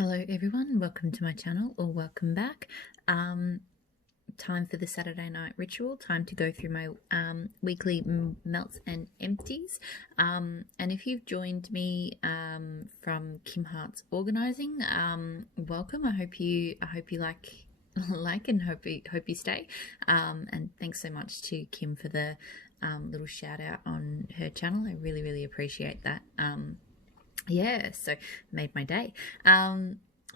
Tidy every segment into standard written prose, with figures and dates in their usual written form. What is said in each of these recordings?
Hello everyone, welcome to my channel or welcome back. Time for the Saturday night ritual, time to go through my weekly melts and empties. And if you've joined me from Kim Hart's organising, welcome. I hope you like and hope you stay. And thanks so much to Kim for the little shout out on her channel. I really appreciate that. Yeah, so made my day.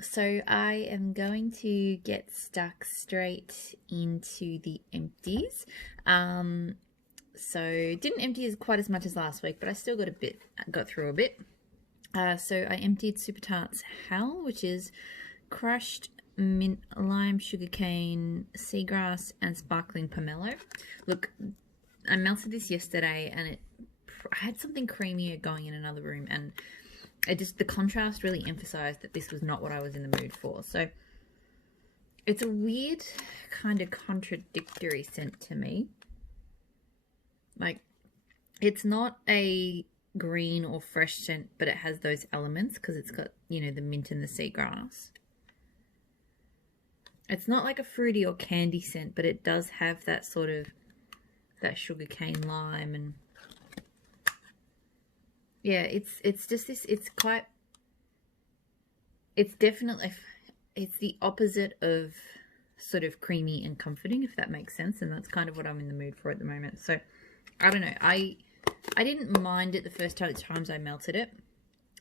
So I am going to get stuck straight into the empties. So didn't empty as quite as much as last week, but I still got through a bit. So I emptied Super Tarts Hell, which is crushed mint, lime, sugarcane, seagrass, and sparkling pomelo. Look, I melted this yesterday, and I had something creamier going in another room, and the contrast really emphasized that this was not what I was in the mood for. So it's a weird kind of contradictory scent to me. Like, it's not a green or fresh scent, but it has those elements because it's got, you know, the mint and the seagrass. It's not like a fruity or candy scent, but it does have that sort of, that sugarcane lime, and yeah, it's just this, it's definitely, it's the opposite of sort of creamy and comforting, if that makes sense, and that's kind of what I'm in the mood for at the moment. So, I don't know, I didn't mind it the first times I melted it.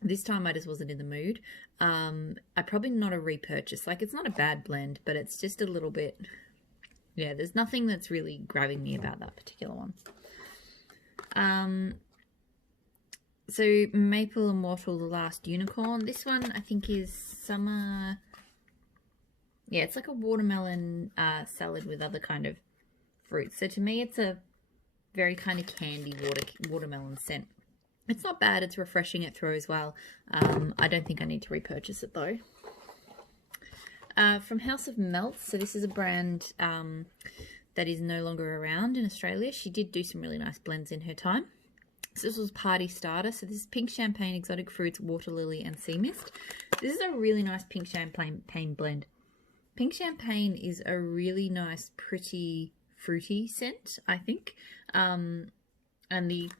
This time I just wasn't in the mood. I probably not a repurchase. Like, it's not a bad blend, but it's just a little bit, yeah, there's nothing that's really grabbing me about that particular one. So Maple and Wattle, The Last Unicorn. This one I think is summer. Yeah, it's like a watermelon salad with other kind of fruits. So to me, it's a very kind of candy watermelon scent. It's not bad. It's refreshing. It throws well. I don't think I need to repurchase it though. From House of Melts. So this is a brand that is no longer around in Australia. She did do some really nice blends in her time. So this was Party Starter. So this is pink champagne, exotic fruits, water lily, and sea mist. This is a really nice pink champagne blend. Pink champagne is a really nice, pretty, fruity scent, I think. And the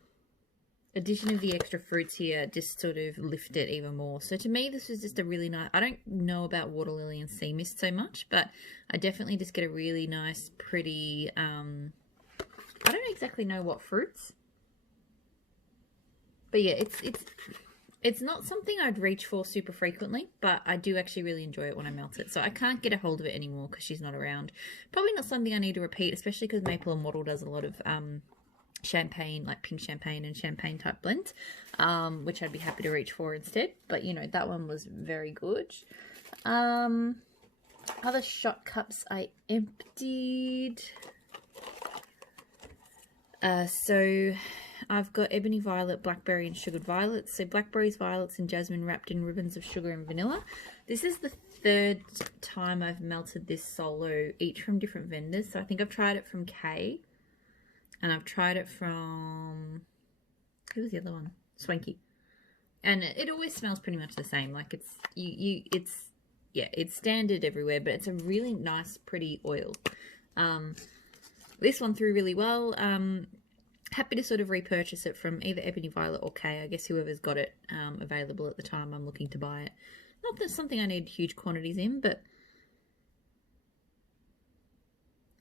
addition of the extra fruits here just sort of lift it even more. So to me, this was just a really nice, I don't know about water lily and sea mist so much, but I definitely just get a really nice, pretty, I don't exactly know what fruits. But yeah, it's not something I'd reach for super frequently, but I do actually really enjoy it when I melt it. So I can't get a hold of it anymore because she's not around. Probably not something I need to repeat, especially because Maple and Wattle does a lot of champagne, like pink champagne and champagne type blends, which I'd be happy to reach for instead. But, you know, that one was very good. Other shot cups I emptied. So I've got Ebony Violet, Blackberry, and Sugared Violets. So blackberries, violets, and jasmine wrapped in ribbons of sugar and vanilla. This is the third time I've melted this solo, each from different vendors. So I think I've tried it from Kay, and I've tried it from, who was the other one? Swanky. And it always smells pretty much the same. Like, it's standard everywhere, but it's a really nice, pretty oil. This one threw really well. Happy to sort of repurchase it from either Ebony Violet or Kay. I guess whoever's got it available at the time I'm looking to buy it. Not that it's something I need huge quantities in, but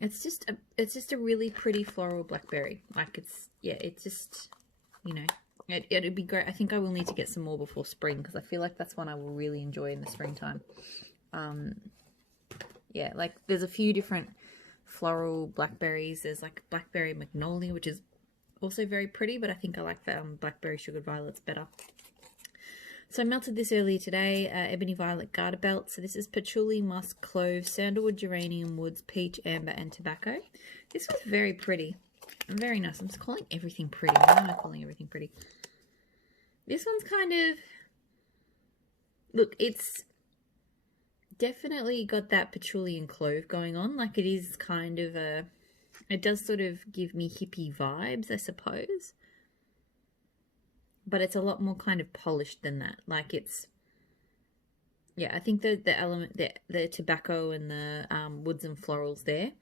it's just a really pretty floral blackberry. Like, it's just, you know, it'd be great. I think I will need to get some more before spring because I feel like that's one I will really enjoy in the springtime. Yeah, like there's a few different floral blackberries. There's like blackberry magnolia, which is also very pretty, but I think I like the blackberry sugared violets better. So I melted this earlier today, Ebony Violet Garter Belt. So this is patchouli, musk, clove, sandalwood, geranium woods, peach, amber, and tobacco. This was very pretty and very nice. I'm just calling everything pretty. Why am I calling everything pretty? This one's kind of, look, it's definitely got that patchouli and clove going on. Like, it is kind of a, it does sort of give me hippie vibes, I suppose. But it's a lot more kind of polished than that. Like, it's yeah, I think the element, the tobacco and the woods and florals there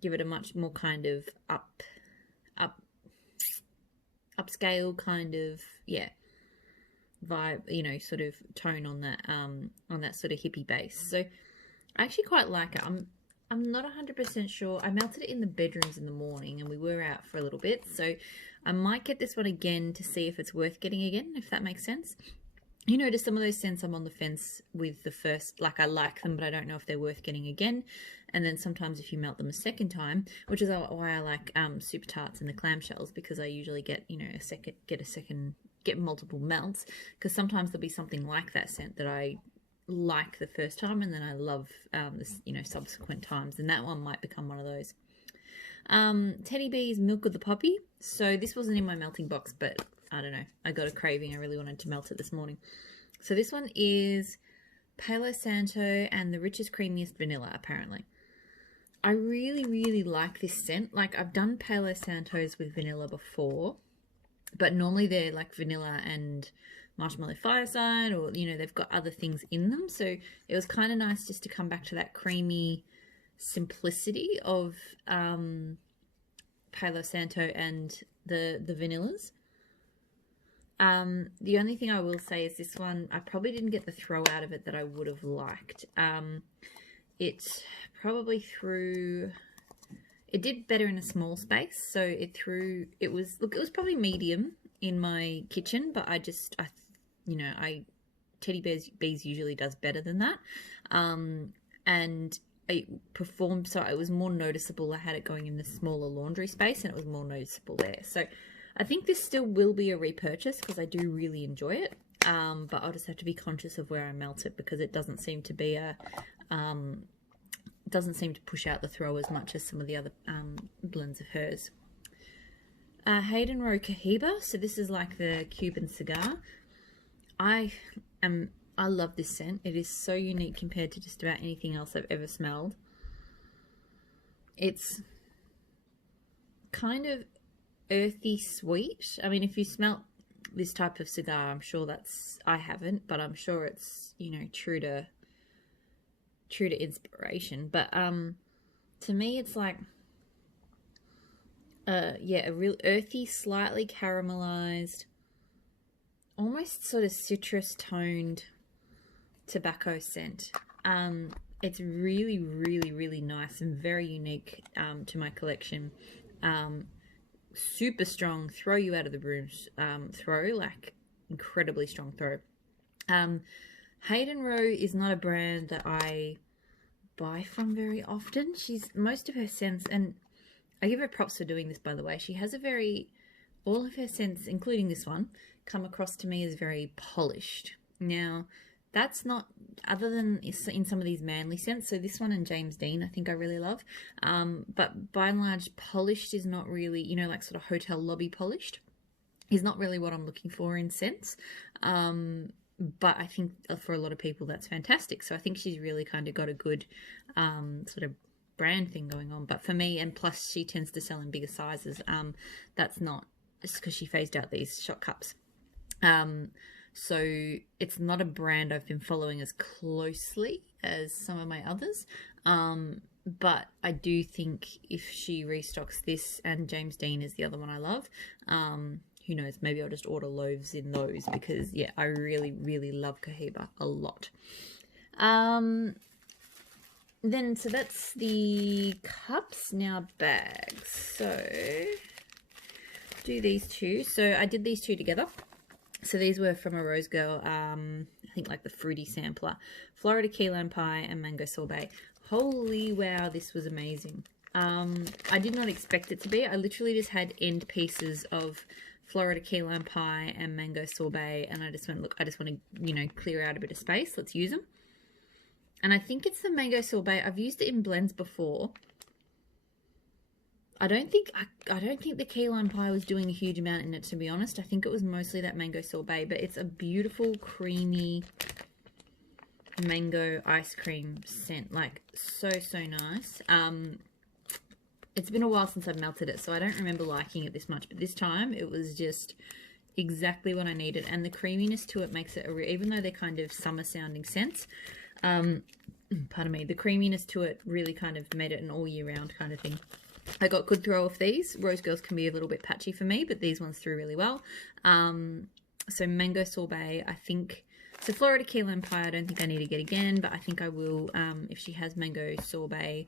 give it a much more kind of up upscale kind of, yeah, vibe, you know, sort of tone on that sort of hippie base. So I actually quite like it. I'm not 100% sure. I melted it in the bedrooms in the morning and we were out for a little bit, so I might get this one again to see if it's worth getting again, if that makes sense. You notice some of those scents I'm on the fence with the first, like I like them, but I don't know if they're worth getting again. And then sometimes if you melt them a second time, which is why I like super tarts and the clamshells, because I usually get, you know, get multiple melts, because sometimes there'll be something like that scent that I like the first time and then I love this, you know, subsequent times, and that one might become one of those. Teddy Bee's Milk of the Poppy. So this wasn't in my melting box, but I don't know, I got a craving. I really wanted to melt it this morning. So this one is Palo Santo and the richest, creamiest vanilla, apparently. I really, really like this scent. Like, I've done Palo Santos with vanilla before, but normally they're like vanilla and marshmallow fireside, or, you know, they've got other things in them. So it was kind of nice just to come back to that creamy simplicity of Palo Santo and the vanillas. The only thing I will say is this one, I probably didn't get the throw out of it that I would have liked. It probably it did better in a small space, so it was probably medium in my kitchen, but Teddy Bees usually does better than that. And it performed, so it was more noticeable. I had it going in the smaller laundry space and it was more noticeable there. So I think this still will be a repurchase because I do really enjoy it. But I'll just have to be conscious of where I melt it, because it doesn't seem to be doesn't seem to push out the throw as much as some of the other blends of hers. Hayden Row Cohiba. So this is like the Cuban cigar. I love this scent. It is so unique compared to just about anything else I've ever smelled. It's kind of earthy sweet. I mean, if you smelt this type of cigar, I'm sure I haven't, but I'm sure it's, you know, true to inspiration. But to me it's like a real earthy, slightly caramelized, almost sort of citrus toned tobacco scent. It's really, really, really nice and very unique to my collection. Super strong, throw you out of the room throw, like incredibly strong throw. Hayden Row is not a brand that I buy from very often. Most of her scents, and I give her props for doing this, by the way, she has all of her scents, including this one, come across to me as very polished. Now, that's not, other than in some of these manly scents, so this one and James Dean I think I really love, but by and large, polished is not really, you know, like sort of hotel lobby polished is not really what I'm looking for in scents. But I think for a lot of people that's fantastic. So I think she's really kind of got a good sort of brand thing going on. But for me, and plus she tends to sell in bigger sizes, that's not, it's because she phased out these shot cups. So it's not a brand I've been following as closely as some of my others. But I do think if she restocks this, and James Dean is the other one I love, who knows, maybe I'll just order loaves in those, because yeah, I really, really love Cohiba a lot. Then, so that's the cups. Now bags. So do these two. So I did these two together. So these were from a Rose Girl, I think like the fruity sampler, Florida key lime pie and mango sorbet. Holy wow, this was amazing. I did not expect it to be. I literally just had end pieces of Florida key lime pie and mango sorbet, and I just went, look, I just want to, you know, clear out a bit of space. Let's use them. And I think it's the mango sorbet. I've used it in blends before. I don't think the key lime pie was doing a huge amount in it, to be honest. I think it was mostly that mango sorbet, but it's a beautiful, creamy mango ice cream scent. Like, so, so nice. It's been a while since I've melted it, so I don't remember liking it this much, but this time it was just exactly what I needed. And the creaminess to it makes it, even though they're kind of summer sounding scents, pardon me, the creaminess to it really kind of made it an all year round kind of thing. I got good throw of these. Rose Girls can be a little bit patchy for me, but these ones threw really well. So mango sorbet, I think. So Florida key lime pie, I don't think I need to get again, but I think I will if she has mango sorbet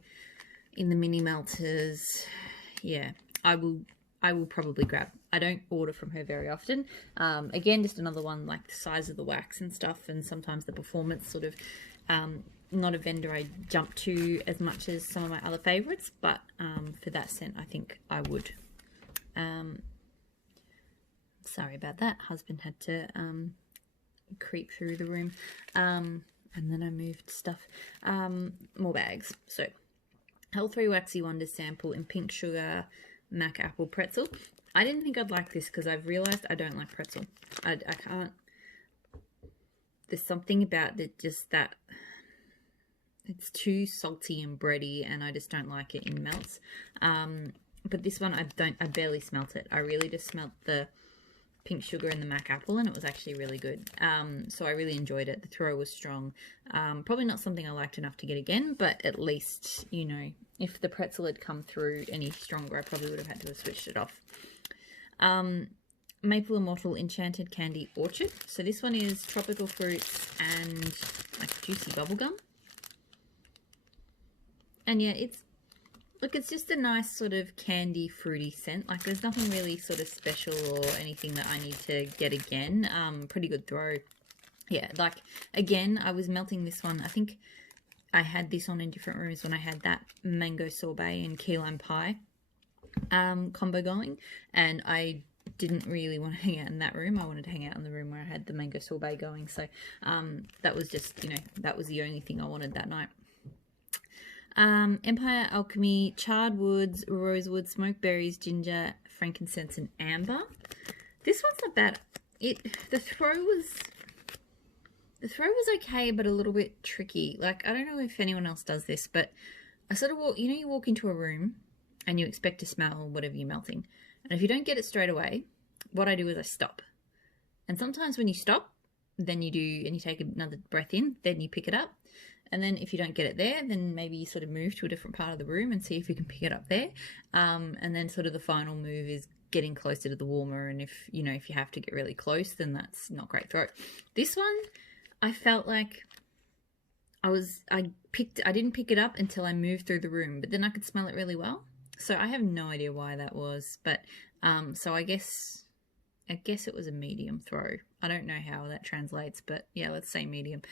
in the mini melters. Yeah, I will probably grab. I don't order from her very often. Again, just another one like the size of the wax and stuff, and sometimes the performance sort of. Not a vendor I jump to as much as some of my other favourites, but for that scent, I think I would. Sorry about that. Husband had to creep through the room. And then I moved stuff. More bags. So, L3 Waxy Wonders sample in pink sugar, Mac apple pretzel. I didn't think I'd like this because I've realised I don't like pretzel. I can't. There's something about it, just that it's too salty and bready, and I just don't like it in melts. But this one, I barely smelt it. I really just smelt the pink sugar and the Mac apple, and it was actually really good. So I really enjoyed it. The throw was strong. Probably not something I liked enough to get again, but at least, you know, if the pretzel had come through any stronger, I probably would have had to have switched it off. Maple Immortal Enchanted Candy Orchard. So this one is tropical fruits and like juicy bubblegum. And yeah, it's just a nice sort of candy fruity scent. Like there's nothing really sort of special or anything that I need to get again. Pretty good throw. Yeah, like again, I was melting this one. I think I had this on in different rooms when I had that mango sorbet and key lime pie combo going, and I didn't really want to hang out in that room. I wanted to hang out in the room where I had the mango sorbet going. So that was just, you know, that was the only thing I wanted that night. Empire Alchemy, charred woods, rosewood, smoked berries, ginger, frankincense, and amber. This one's not bad. The throw was okay, but a little bit tricky. Like, I don't know if anyone else does this, but I sort of walk, you know, you walk into a room and you expect to smell whatever you're melting. And if you don't get it straight away, what I do is I stop. And sometimes when you stop, then you do, and you take another breath in, then you pick it up. And then if you don't get it there, then maybe you sort of move to a different part of the room and see if you can pick it up there. And then sort of the final move is getting closer to the warmer. And if you have to get really close, then that's not great throw. This one, I felt like I didn't pick it up until I moved through the room, but then I could smell it really well. So I have no idea why that was, but so I guess it was a medium throw. I don't know how that translates, but yeah, let's say medium.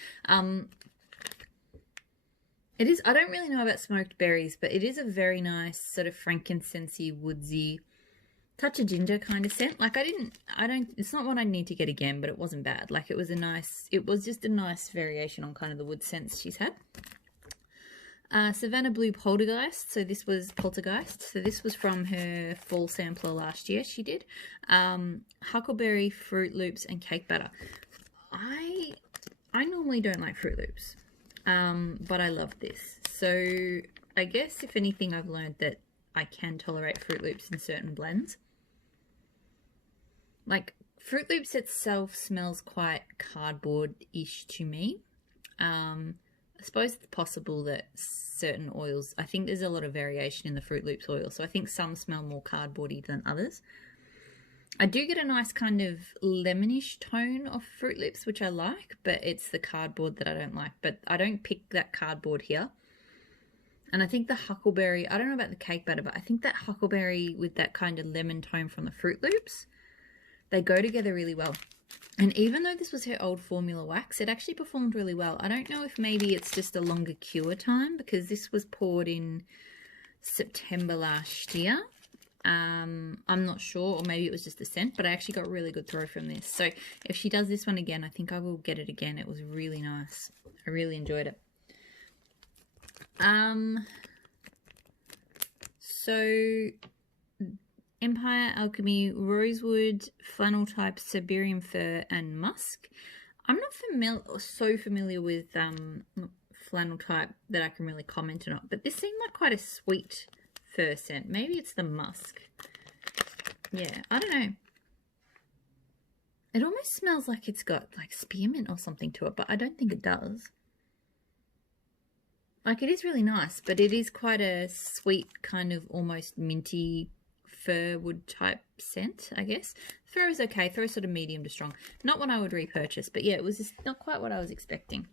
It is, I don't really know about smoked berries, but it is a very nice sort of frankincense-y, woodsy, touch of ginger kind of scent. Like it's not one I need to get again, but it wasn't bad. Like it was just a nice variation on kind of the wood scents she's had. Savannah Blue Poltergeist. So this was from her fall sampler last year she did. Huckleberry, Fruit Loops, and cake batter. I normally don't like Fruit Loops. But I love this. So I guess if anything, I've learned that I can tolerate Fruit Loops in certain blends. Like Fruit Loops itself smells quite cardboard-ish to me. I suppose it's possible that certain oils, I think there's a lot of variation in the Fruit Loops oil. So I think some smell more cardboardy than others. I do get a nice kind of lemonish tone of Fruit Loops, which I like, but it's the cardboard that I don't like. But I don't pick that cardboard here. And I think the huckleberry, I don't know about the cake batter, but I think that huckleberry with that kind of lemon tone from the Fruit Loops, they go together really well. And even though this was her old formula wax, it actually performed really well. I don't know if maybe it's just a longer cure time, because this was poured in September last year. I'm not sure, or maybe it was just the scent, but I actually got a really good throw from this. So if she does this one again, I think I will get it again. It was really nice. I really enjoyed it. So Empire Alchemy, Rosewood, Flannel Type, Siberian Fir, and Musk. I'm not so familiar with Flannel Type that I can really comment on it, but this seemed like quite a sweet fir scent. Maybe it's the musk. Yeah, I don't know. It almost smells like it's got like spearmint or something to it, but I don't think it does. Like, it is really nice, but it is quite a sweet kind of almost minty fir wood type scent, I guess. Throw is okay. Throw sort of medium to strong. Not one I would repurchase, but yeah, it was just not quite what I was expecting.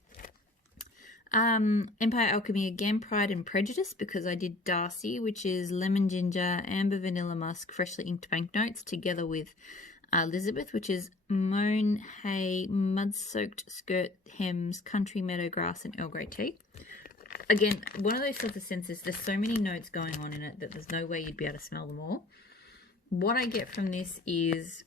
Empire Alchemy again, Pride and Prejudice, because I did Darcy, which is lemon ginger, amber vanilla musk, freshly inked banknotes, together with Elizabeth, which is mown hay, mud-soaked skirt hems, country meadow grass, and Earl Grey tea. Again, one of those sorts of scents, there's so many notes going on in it that there's no way you'd be able to smell them all. What I get from this is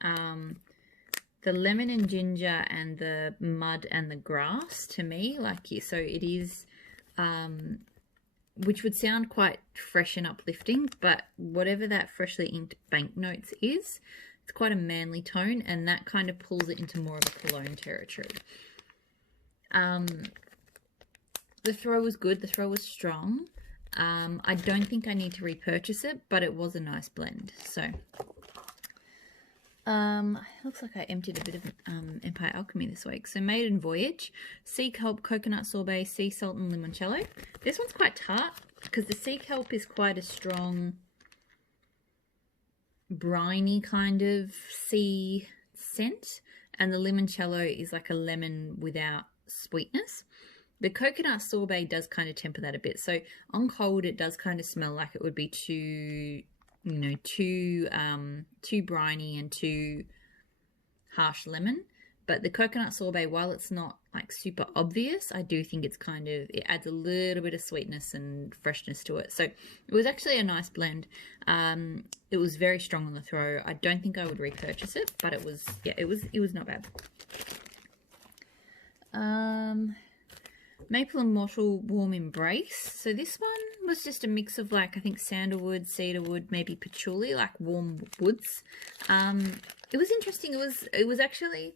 the lemon and ginger and the mud and the grass to me. So it is, which would sound quite fresh and uplifting, but whatever that freshly inked banknotes is, it's quite a manly tone, and that kind of pulls it into more of a cologne territory. The throw was good. The throw was strong. I don't think I need to repurchase it, but it was a nice blend. So, looks like I emptied a bit of Empire Alchemy this week. So, Maiden Voyage, Sea Kelp, Coconut Sorbet, Sea Salt, and Limoncello. This one's quite tart because the Sea Kelp is quite a strong, briny kind of sea scent, and the Limoncello is like a lemon without sweetness. The coconut sorbet does kind of temper that a bit. So on cold, it does kind of smell like it would be too briny and too harsh lemon. But the coconut sorbet, while it's not like super obvious, I do think it's kind of, it adds a little bit of sweetness and freshness to it. So it was actually a nice blend. It was very strong on the throw. I don't think I would repurchase it, but it was, yeah, it was not bad. Maple and Mottle Warm Embrace. So this one was just a mix of like, I think sandalwood, cedarwood, maybe patchouli, like warm woods. It was interesting. It was actually,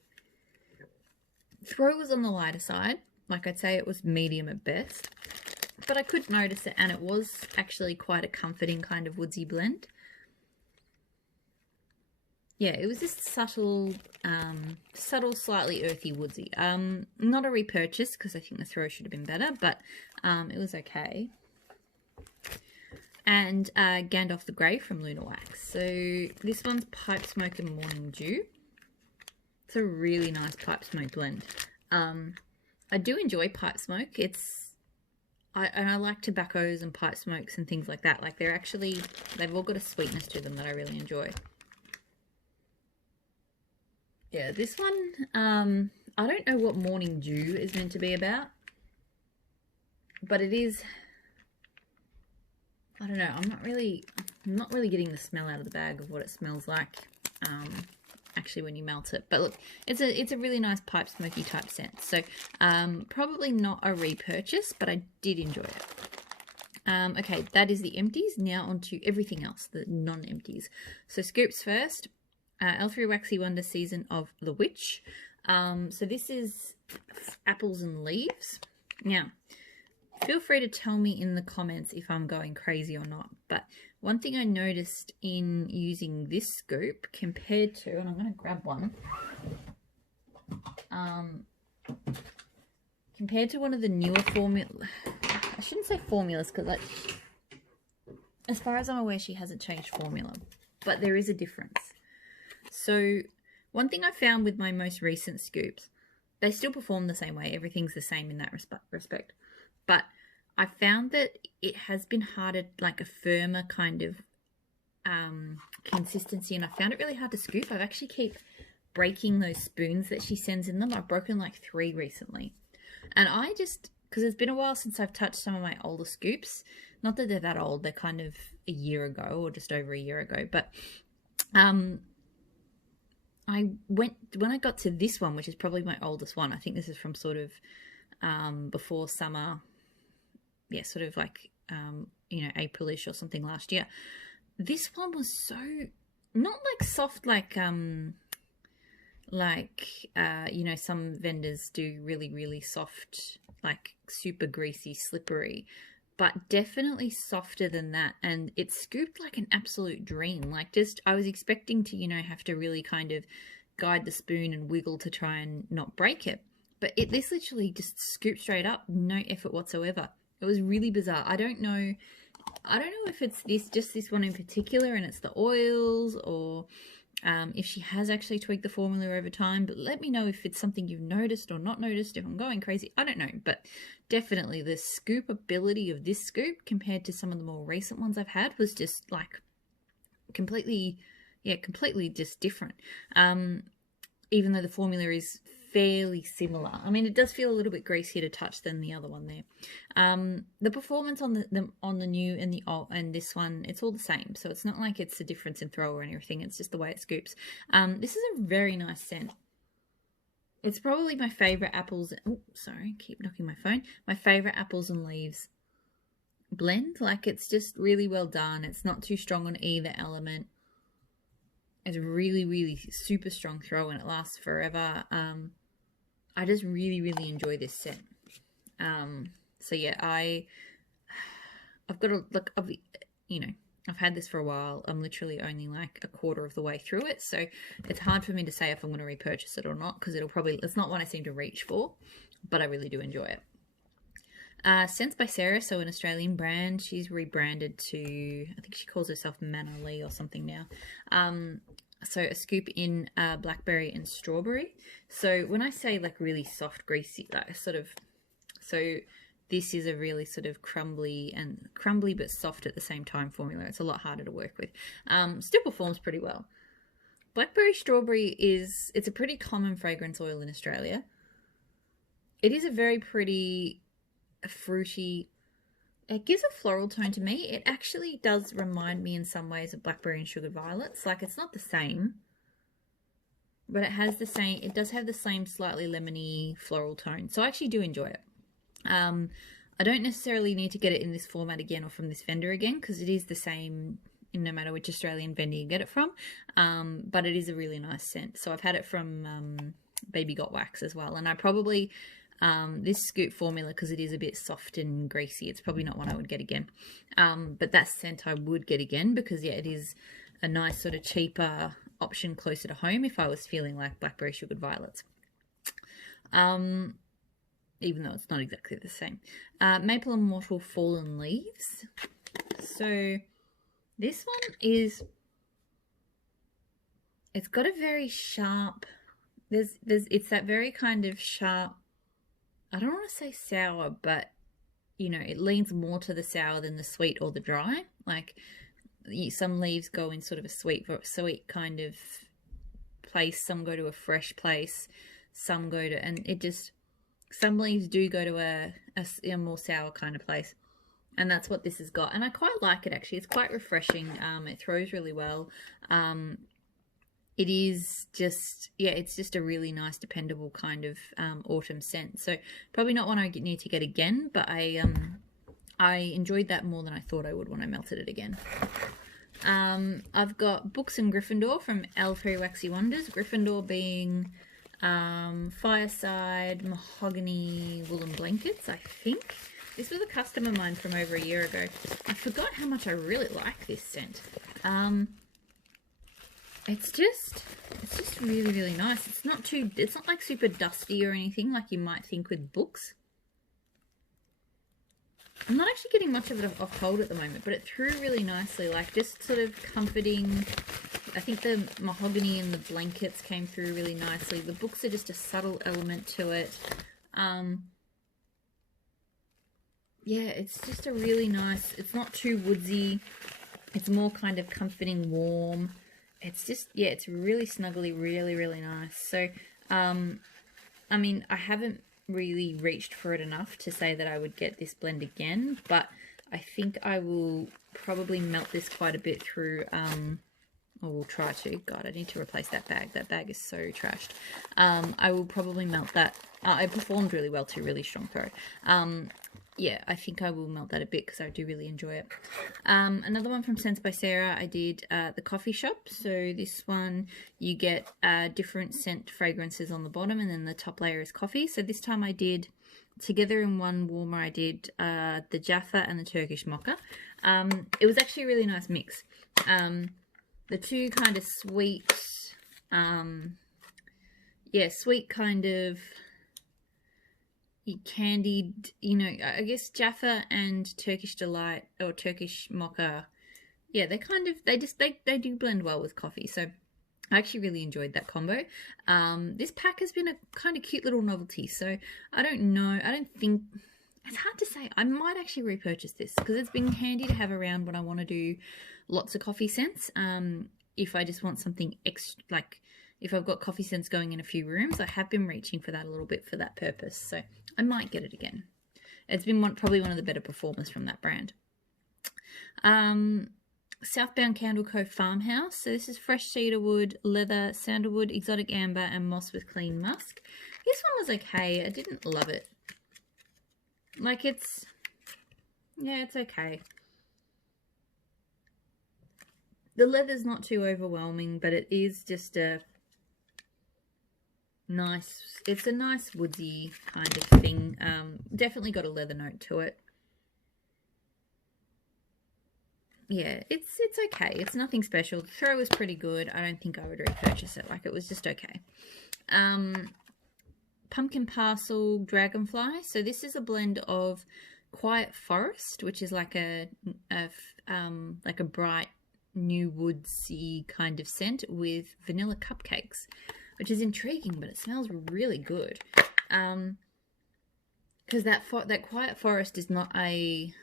throw was on the lighter side. Like I'd say it was medium at best, but I could notice it, and it was actually quite a comforting kind of woodsy blend. Yeah, it was just subtle, slightly earthy woodsy. Not a repurchase because I think the throw should have been better, but it was okay. And Gandalf the Grey from Lunar Wax. So this one's Pipe Smoke and Morning Dew. It's a really nice pipe smoke blend. I do enjoy pipe smoke. I like tobaccos and pipe smokes and things like that. Like they've all got a sweetness to them that I really enjoy. Yeah, this one, I don't know what Morning Dew is meant to be about, but it is, I don't know, I'm not really getting the smell out of the bag of what it smells like, actually when you melt it. But look, it's a really nice pipe smoky type scent. So, probably not a repurchase, but I did enjoy it. Okay, that is the empties. Now on to everything else, the non-empties. So scoops first. L3 Waxy Wonder Season of the Witch. So this is apples and leaves. Now, feel free to tell me in the comments if I'm going crazy or not. But one thing I noticed in using this scoop compared to, and I'm going to grab one, compared to one of the newer I shouldn't say formulas because as far as I'm aware, she hasn't changed formula, but there is a difference. So one thing I found with my most recent scoops, they still perform the same way. Everything's the same in that respect. But I found that it has been harder, like a firmer kind of consistency, and I found it really hard to scoop. I've actually keep breaking those spoons that she sends in them. I've broken like 3 recently. And I just, because it's been a while since I've touched some of my older scoops. Not that they're that old. They're kind of a year ago or just over a year ago. But when I got to this one, which is probably my oldest one, I think this is from sort of before summer, yeah, sort of like, Aprilish or something last year. This one was so, not like soft, like some vendors do really, really soft, like super greasy, slippery, but definitely softer than that. And it scooped like an absolute dream. Like I was expecting to, have to really kind of guide the spoon and wiggle to try and not break it. But this literally just scooped straight up, no effort whatsoever. It was really bizarre. I don't know if it's just this one in particular and it's the oils, or if she has actually tweaked the formula over time. But let me know if it's something you've noticed or not noticed, if I'm going crazy. I don't know, but definitely the scoopability of this scoop compared to some of the more recent ones I've had was just like completely just different. Even though the formula is fairly similar. I mean, it does feel a little bit greasier to touch than the other one there. The performance on the new and the old and this one, it's all the same. So it's not like it's a difference in throw or anything. It's just the way it scoops. This is a very nice scent. It's probably my favorite apples. Oh, sorry, keep knocking my phone. My favorite apples and leaves blend. Like, it's just really well done. It's not too strong on either element. It's really, really super strong throw and it lasts forever. I just really, really enjoy this scent. So yeah, I've got a look. I've had this for a while. I'm literally only like a quarter of the way through it, so it's hard for me to say if I'm going to repurchase it or not, because it's not one I seem to reach for, but I really do enjoy it. Scents by Sarah, so an Australian brand. She's rebranded to, I think she calls herself Manor Lee or something now. So a scoop in blackberry and strawberry. So when I say like really soft, greasy, like so this is a really sort of crumbly but soft at the same time formula. It's a lot harder to work with. Still performs pretty well. Blackberry strawberry it's a pretty common fragrance oil in Australia. It is a very pretty fruity. It gives a floral tone to me. It actually does remind me in some ways of blackberry and sugared violets. Like, it's not the same, but it does have the same slightly lemony floral tone. So I actually do enjoy it. I don't necessarily need to get it in this format again or from this vendor again, because it is the same no matter which Australian vendor you get it from. But it is a really nice scent. So I've had it from Baby Got Wax as well. And I probably... this scoop formula, because it is a bit soft and greasy, it's probably not one I would get again. But that scent I would get again, because yeah, it is a nice sort of cheaper option closer to home if I was feeling like blackberry sugared violets. Even though it's not exactly the same. Maple and Myrtle Fallen Leaves. So this one it's got a very sharp, it's that very kind of sharp, I don't want to say sour, but, it leans more to the sour than the sweet or the dry. Like, some leaves go in sort of a sweet kind of place. Some go to a fresh place. Some go to, and some leaves do go to a more sour kind of place. And that's what this has got. And I quite like it, actually. It's quite refreshing. It throws really well. It is just, it's just a really nice, dependable kind of autumn scent. So probably not one I need to get again, but I enjoyed that more than I thought I would when I melted it again. I've got Books and Gryffindor from L3 Waxy Wonders. Gryffindor being Fireside, Mahogany, Woolen Blankets, I think. This was a customer of mine from over a year ago. I forgot how much I really like this scent. It's just really, really nice. It's not like super dusty or anything like you might think with books. I'm not actually getting much of it off hold at the moment, but it threw really nicely, like just sort of comforting. I think the mahogany and the blankets came through really nicely. The books are just a subtle element to it. Yeah, it's just a really nice, it's not too woodsy. It's more kind of comforting, warm. It's just, it's really snuggly, really, really nice. So, I mean, I haven't really reached for it enough to say that I would get this blend again, but I think I will probably melt this quite a bit through, or will try to. God, I need to replace that bag. That bag is so trashed. I will probably melt that. It performed really well too, really strong throw. Yeah, I think I will melt that a bit because I do really enjoy it. Another one from Scents by Sarah, I did the coffee shop. So this one, you get different scent fragrances on the bottom, and then the top layer is coffee. So this time I did, together in one warmer, I did the Jaffa and the Turkish Mocha. It was actually a really nice mix. The two kind of sweet, yeah, sweet kind of candied, you know, I guess Jaffa and Turkish Delight or Turkish Mocha. Yeah, they kind of, they do blend well with coffee. So I actually really enjoyed that combo. This pack has been a kind of cute little novelty. So I don't know. I don't think, it's hard to say. I might actually repurchase this because it's been handy to have around when I want to do lots of coffee scents. If I just want something extra, like if I've got coffee scents going in a few rooms, I have been reaching for that a little bit for that purpose. So I might get it again. It's been probably one of the better performers from that brand. Southbound Candle Co. Farmhouse. So this is fresh cedarwood, leather, sandalwood, exotic amber, and moss with clean musk. This one was okay. I didn't love it. Like it's okay. The leather's not too overwhelming, but it is just a nice, it's a nice woodsy kind of thing. Definitely got a leather note to it. Yeah, it's okay. It's nothing special. The throw was pretty good. I don't think I would repurchase it. Like, it was just okay. Pumpkin Parcel Dragonfly. So this is a blend of Quiet Forest, which is like a bright new woodsy kind of scent, with vanilla cupcakes, which is intriguing, but it smells really good. Because that Quiet Forest is not a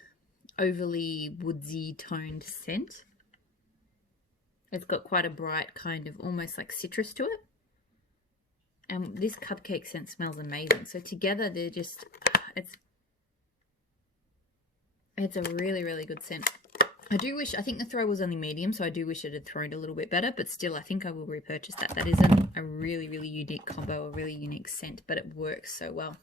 overly woodsy toned scent. It's got quite a bright kind of almost like citrus to it. And this cupcake scent smells amazing. So together they're just, it's a really, really good scent. I think the throw was only medium, so I do wish it had thrown a little bit better, but still I think I will repurchase that. That is a really, really unique combo, a really unique scent, but it works so well.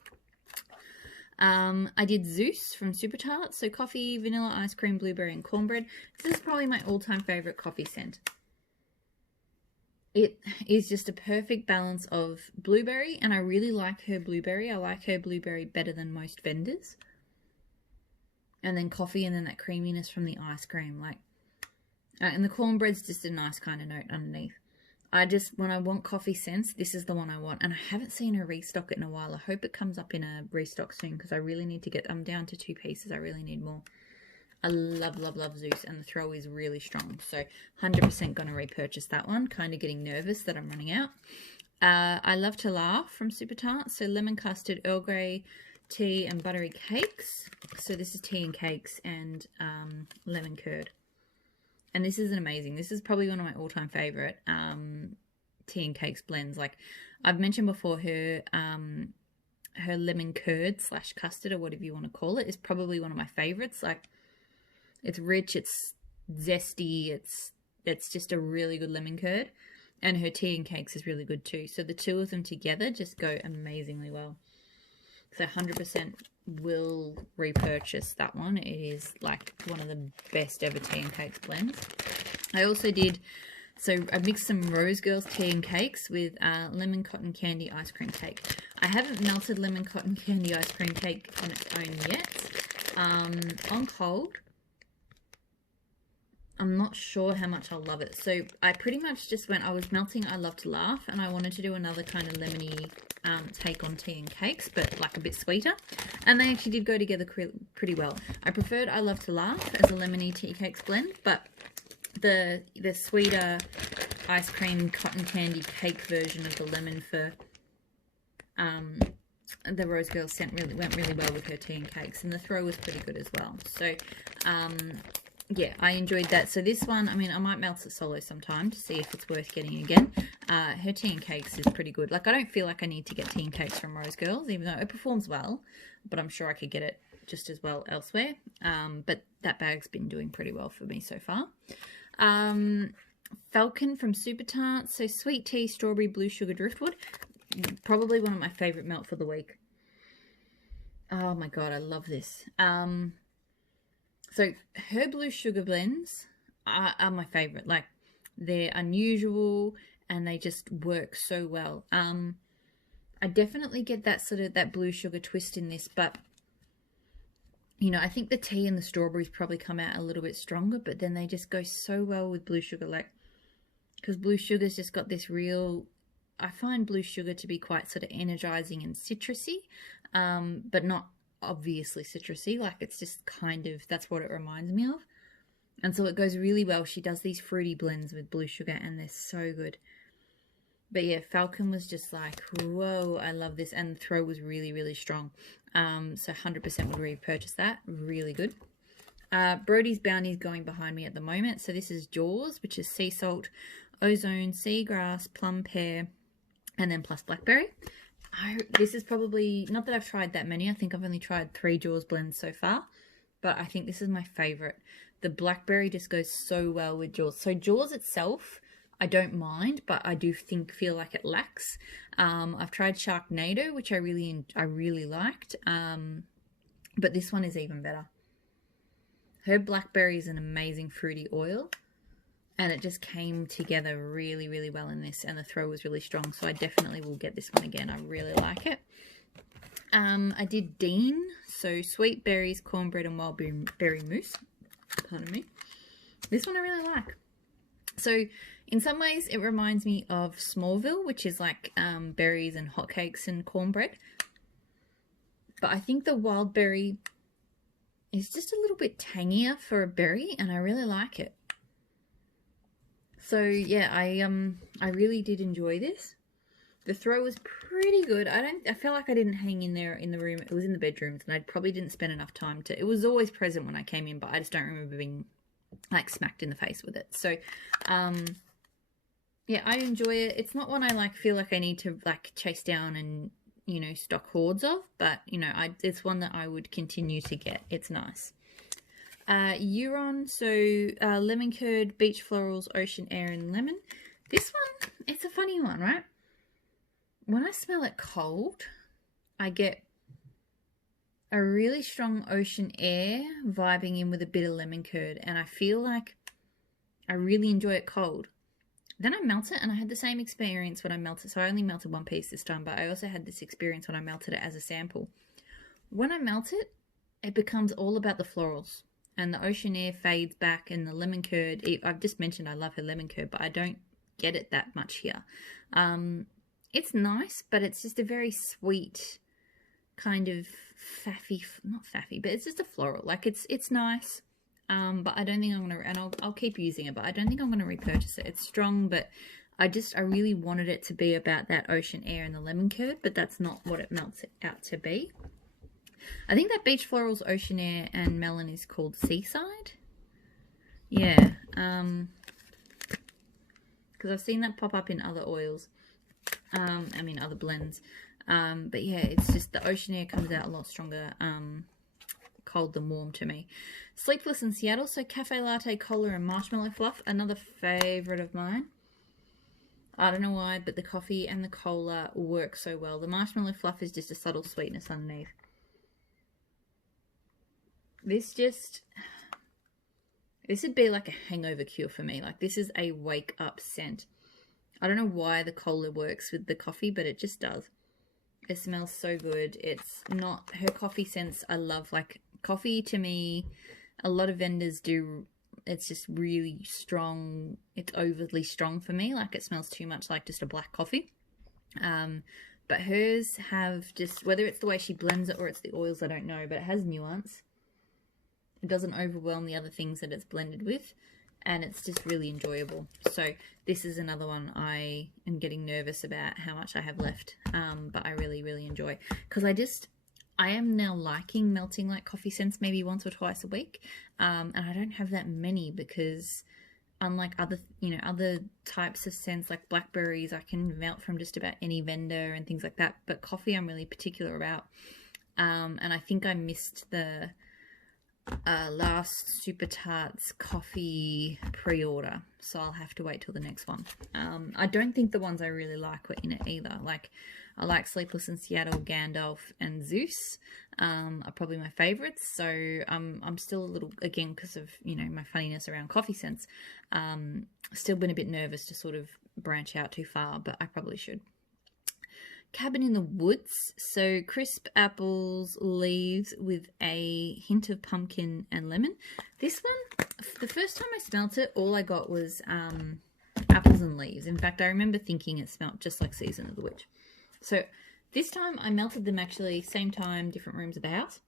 I did Zeus from Super Tarts, so coffee, vanilla ice cream, blueberry, and cornbread. This is probably my all-time favorite coffee scent. It is just a perfect balance of blueberry, and I really like her blueberry. I like her blueberry better than most vendors. And then coffee, and then that creaminess from the ice cream, and the cornbread's just a nice kind of note underneath. When I want coffee scents, this is the one I want. And I haven't seen her restock it in a while. I hope it comes up in a restock soon, because I really need to get, I'm down to 2 pieces. I really need more. I love, love, love Zeus, and the throw is really strong. So 100% going to repurchase that one. Kind of getting nervous that I'm running out. I Love to Laugh from Super Tarts. So lemon custard, Earl Grey tea, and buttery cakes. So this is tea and cakes and lemon curd. And this is amazing. This is probably one of my all-time favorite tea and cakes blends. Like I've mentioned before, her lemon curd / custard, or whatever you want to call it, is probably one of my favorites. Like, it's rich, it's zesty, it's just a really good lemon curd. And her tea and cakes is really good too. So the two of them together just go amazingly well. So 100% will repurchase that one. It is like one of the best ever tea and cakes blends. I also did, so I mixed some Rose Girls tea and cakes with lemon cotton candy ice cream cake. I haven't melted lemon cotton candy ice cream cake on its own yet. On cold, I'm not sure how much I'll love it. So I pretty much just I was melting I Love to Laugh, and I wanted to do another kind of lemony take on tea and cakes, but like a bit sweeter. And they actually did go together pretty well. I preferred I Love to Laugh as a lemony tea cakes blend, but the sweeter ice cream cotton candy cake version of the lemon for the Rose Girl scent went really well with her tea and cakes, and the throw was pretty good as well. So yeah, I enjoyed that. So this one, I mean, I might melt it solo sometime to see if it's worth getting again. Her tea and cakes is pretty good. Like, I don't feel like I need to get tea and cakes from Rose Girls, even though it performs well, but I'm sure I could get it just as well elsewhere. But that bag's been doing pretty well for me so far. Falcon from Super Tarts. So sweet tea, strawberry, blue sugar, driftwood. Probably one of my favorite melt for the week. Oh my God, I love this. So her blue sugar blends are my favorite. Like, they're unusual and they just work so well. I definitely get that blue sugar twist in this, but you know, I think the tea and the strawberries probably come out a little bit stronger, but then they just go so well with blue sugar, like, because blue sugar's just got this real I find blue sugar to be quite sort of energizing and citrusy, but not obviously citrusy. Like it's just kind of, that's what it reminds me of. And so it goes really well. She does these fruity blends with blue sugar and they're so good. But yeah, Falcon was just like, whoa, I love this. And the throw was really, really strong. So 100% would repurchase that. Really good. Brody's Bounty is going behind me at the moment. So this is Jaws, which is sea salt, ozone, seagrass, plum pear, and then plus blackberry. This is probably, not that I've tried that many. I think I've only tried 3 Jaws blends so far. But I think this is my favorite. The blackberry just goes so well with Jaws. So Jaws itself, I don't mind, but I do feel like it lacks. I've tried Sharknado, which I really liked. But this one is even better. Her blackberry is an amazing fruity oil, and it just came together really, really well in this, and the throw was really strong, so I definitely will get this one again. I really like it. I did Dean, so sweet berries, cornbread, and wild berry mousse. Pardon me. This one I really like. So in some ways it reminds me of Smallville, which is like berries and hotcakes and cornbread. But I think the wild berry is just a little bit tangier for a berry, and I really like it. So yeah, I really did enjoy this. The throw was pretty good. I feel like I didn't hang in there in the room. It was in the bedrooms, and I probably didn't spend enough time to. It was always present when I came in, but I just don't remember being like smacked in the face with it. So yeah, I enjoy it. It's not one I like feel like I need to like chase down and, you know, stock hordes of, but you know, it's one that I would continue to get. It's nice. Euron, so lemon curd, beach florals, ocean air, and lemon. This one, it's a funny one, right? When I smell it cold, I get a really strong ocean air vibing in with a bit of lemon curd, and I feel like I really enjoy it cold. Then I melt it, and I had the same experience when I melted. So I only melted 1 piece this time, but I also had this experience when I melted it as a sample. When I melt it, it becomes all about the florals, and the ocean air fades back, and the lemon curd. I've just mentioned I love her lemon curd, but I don't get it that much here. It's nice, but it's just a very sweet kind of faffy, not faffy, but it's just a floral. Like it's nice. But I don't think I'm going to, and I'll keep using it, but I don't think I'm going to repurchase it. It's strong, but I really wanted it to be about that ocean air and the lemon curd, but that's not what it melts it out to be. I think that beach florals, ocean air, and melon is called Seaside. Yeah. Because I've seen that pop up in other oils. I mean, other blends. But yeah, it's just the ocean air comes out a lot stronger, cold than warm to me. Sleepless in Seattle, so cafe latte, cola, and marshmallow fluff, another favorite of mine. I don't know why, but the coffee and the cola work so well. The marshmallow fluff is just a subtle sweetness underneath. This would be like a hangover cure for me. Like, this is a wake up scent. I don't know why the cola works with the coffee, but it just does. It smells so good. It's not, her coffee scents I love. Like, coffee to me, a lot of vendors do, it's just really strong. It's overly strong for me. Like, it smells too much like just a black coffee. But hers have just, whether it's the way she blends it or it's the oils, I don't know, but it has nuance. It doesn't overwhelm the other things that it's blended with, and it's just really enjoyable. So this is another one I am getting nervous about how much I have left, but I really, really enjoy, because I am now liking melting like coffee scents maybe once or twice a week, and I don't have that many, because unlike other types of scents like blackberries, I can melt from just about any vendor and things like that, but coffee I'm really particular about. And I think I missed the last Super Tarts coffee pre-order, so I'll have to wait till the next one. I don't think the ones I really like were in it either. Like, I like Sleepless in Seattle, Gandalf, and Zeus are probably my favorites. So I'm still a little, again, because of, you know, my funniness around coffee scents, still been a bit nervous to sort of branch out too far, but I probably should. Cabin in the Woods, so crisp apples, leaves with a hint of pumpkin and lemon. This one, the first time I smelt it, all I got was apples and leaves. In fact, I remember thinking it smelled just like Season of the Witch. So this time I melted them actually same time, different rooms of the house.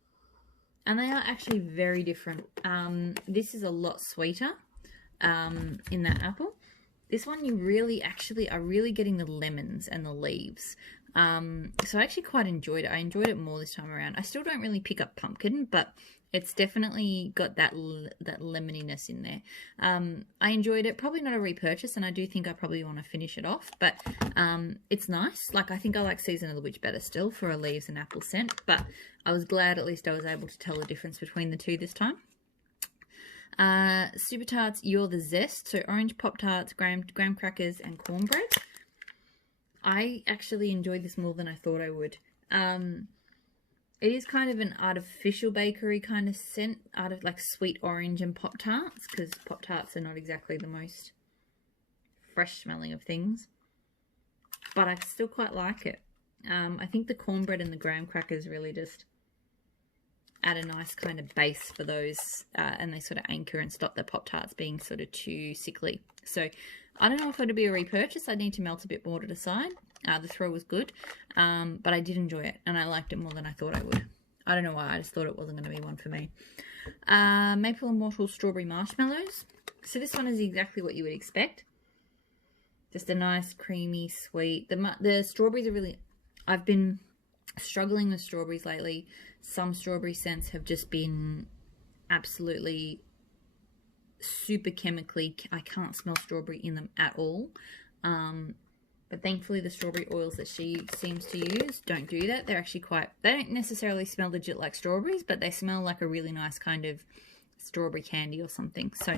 And they are actually very different. This is a lot sweeter in that apple. This one you really actually are really getting the lemons and the leaves. So I actually quite enjoyed it. I enjoyed it more this time around. I still don't really pick up pumpkin, but it's definitely got that lemoniness in there. I enjoyed it. Probably not a repurchase, and I do think I probably want to finish it off, but it's nice. Like, I think I like Season of the Witch better still for a leaves and apple scent, but I was glad at least I was able to tell the difference between the two this time. Super Tarts, You're the Zest. So orange Pop-Tarts, graham crackers, and cornbread. I actually enjoyed this more than I thought I would. It is kind of an artificial bakery kind of scent, out of like sweet orange and Pop-Tarts, because Pop-Tarts are not exactly the most fresh smelling of things. But I still quite like it. I think the cornbread and the graham crackers really just add a nice kind of base for those, and they sort of anchor and stop the Pop-Tarts being sort of too sickly. So I don't know if it'll be a repurchase. I need to melt a bit more to decide. The throw was good, but I did enjoy it, and I liked it more than I thought I would. I don't know why, I just thought it wasn't going to be one for me. Maple Immortal Strawberry Marshmallows. So this one is exactly what you would expect. Just a nice, creamy, sweet. The strawberries are really... I've been struggling with strawberries lately. Some strawberry scents have just been absolutely super chemically... I can't smell strawberry in them at all. But thankfully the strawberry oils that she seems to use don't do that. They're actually quite... They don't necessarily smell legit like strawberries, but they smell like a really nice kind of strawberry candy or something. So,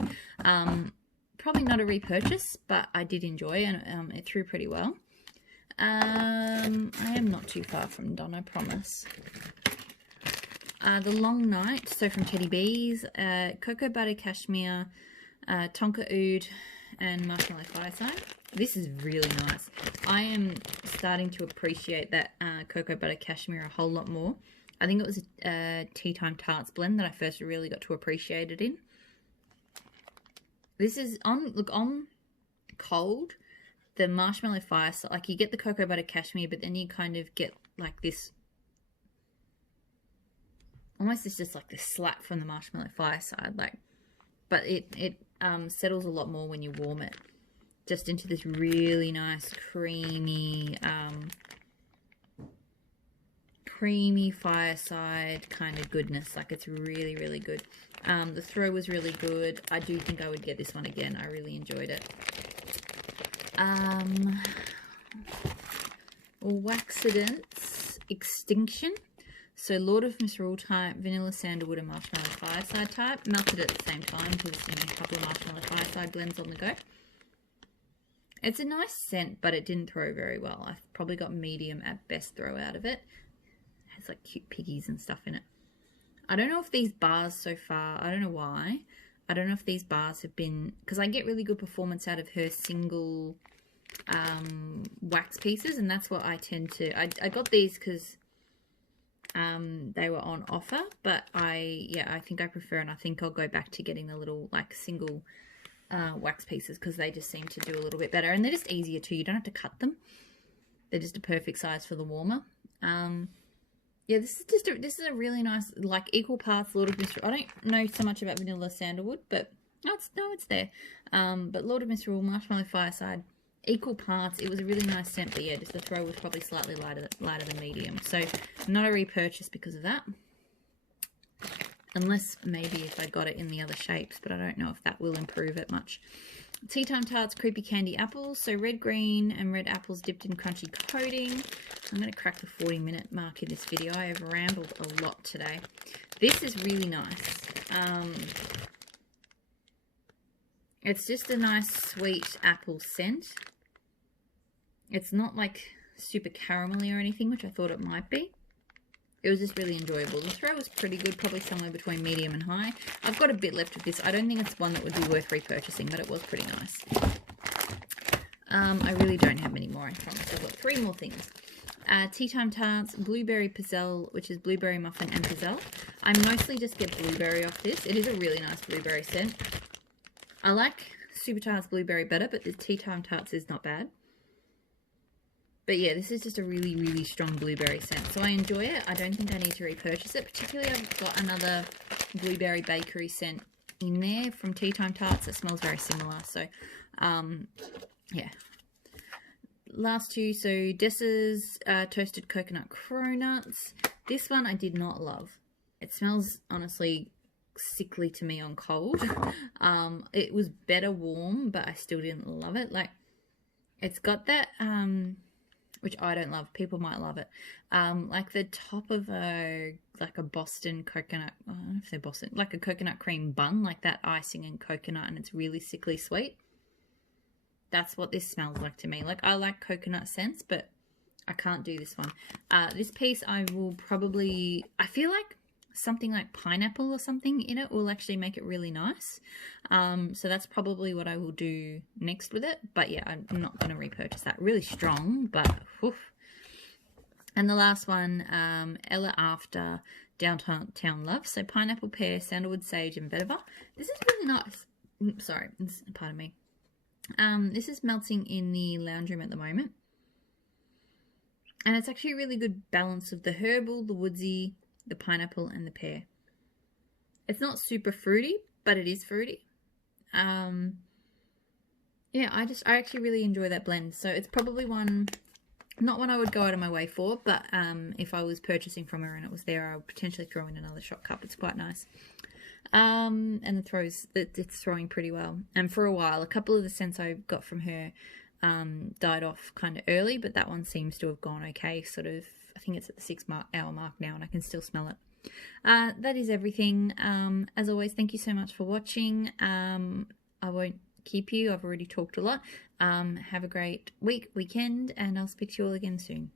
probably not a repurchase, but I did enjoy it, and it threw pretty well. I am not too far from done, I promise. The Long Night, so from Teddy Bees, Cocoa Butter Cashmere, Tonka Oud, and Marshmallow Fireside. This is really nice. I am starting to appreciate that Cocoa Butter Cashmere a whole lot more. I think it was a Tea Time Tarts blend that I first really got to appreciate it in. This is on cold, the Marshmallow Fireside, like you get the Cocoa Butter Cashmere, but then you kind of get like this, almost it's just like the slap from the Marshmallow Fireside, like, but it settles a lot more when you warm it. Just into this really nice creamy fireside kind of goodness. Like, it's really, really good. The throw was really good. I do think I would get this one again. I really enjoyed it. Waxidents Extinction. So Lord of Misrule type, Vanilla Sandalwood, and Marshmallow Fireside type. Melted at the same time because, you know, a couple of Marshmallow Fireside blends on the go. It's a nice scent, but it didn't throw very well. I've probably got medium at best throw out of it. It has like cute piggies and stuff in it. I don't know if these bars so far, I don't know why. I don't know if these bars have been, because I get really good performance out of her single wax pieces, and that's what I tend to, I got these because they were on offer, but I think I prefer, and I think I'll go back to getting the little like single wax pieces because they just seem to do a little bit better, and they're just easier too. You don't have to cut them. They're just a perfect size for the warmer. Yeah, this is a really nice, like, equal parts Lord of Misrule. I don't know so much about Vanilla Sandalwood, but it's there. But Lord of Misrule, Marshmallow Fireside, equal parts. It was a really nice scent, but yeah, just the throw was probably slightly lighter than medium. So not a repurchase because of that. Unless maybe if I got it in the other shapes, but I don't know if that will improve it much. Tea Time Tarts Creepy Candy Apples. So red, green, and red apples dipped in crunchy coating. I'm going to crack the 40-minute mark in this video. I have rambled a lot today. This is really nice. It's just a nice sweet apple scent. It's not like super caramelly or anything, which I thought it might be. It was just really enjoyable. The throw was pretty good, probably somewhere between medium and high. I've got a bit left of this. I don't think it's one that would be worth repurchasing, but it was pretty nice. I really don't have many more, I promise. I've got 3 more things. Tea Time Tarts, Blueberry Pizzelle, which is blueberry muffin and pizzelle. I mostly just get blueberry off this. It is a really nice blueberry scent. I like Super Tarts Blueberry better, but the Tea Time Tarts is not bad. But yeah, this is just a really, really strong blueberry scent. So I enjoy it. I don't think I need to repurchase it. Particularly, I've got another blueberry bakery scent in there from Tea Time Tarts that smells very similar. So, yeah. Last two, so Dessa's Toasted Coconut Cronuts. This one I did not love. It smells, honestly, sickly to me on cold. It was better warm, but I still didn't love it. Like, it's got that... which I don't love. People might love it. Like the top of a Boston coconut, I don't know if they're Boston, like a coconut cream bun, like that icing and coconut, and it's really sickly sweet. That's what this smells like to me. Like, I like coconut scents, but I can't do this one. This piece I will probably, I feel like something like pineapple or something in it will actually make it really nice. So that's probably what I will do next with it. But yeah, I'm not going to repurchase that. Really strong, but whew. And the last one, Ella After Downtown Love. So pineapple, pear, sandalwood, sage, and vetiver. This is really nice. Sorry, pardon me. This is melting in the lounge room at the moment. And it's actually a really good balance of the herbal, the woodsy, the pineapple, and the pear. It's not super fruity, but it is fruity. Yeah, I actually really enjoy that blend. So it's probably not one I would go out of my way for, but if I was purchasing from her and it was there, I would potentially throw in another shot cup. It's quite nice. And it's throwing pretty well. And for a while, a couple of the scents I got from her died off kind of early, but that one seems to have gone okay. Sort of, I think it's at the 6-hour mark now, and I can still smell it. That is everything. As always, thank you so much for watching. I won't keep you. I've already talked a lot. Have a great weekend, and I'll speak to you all again soon.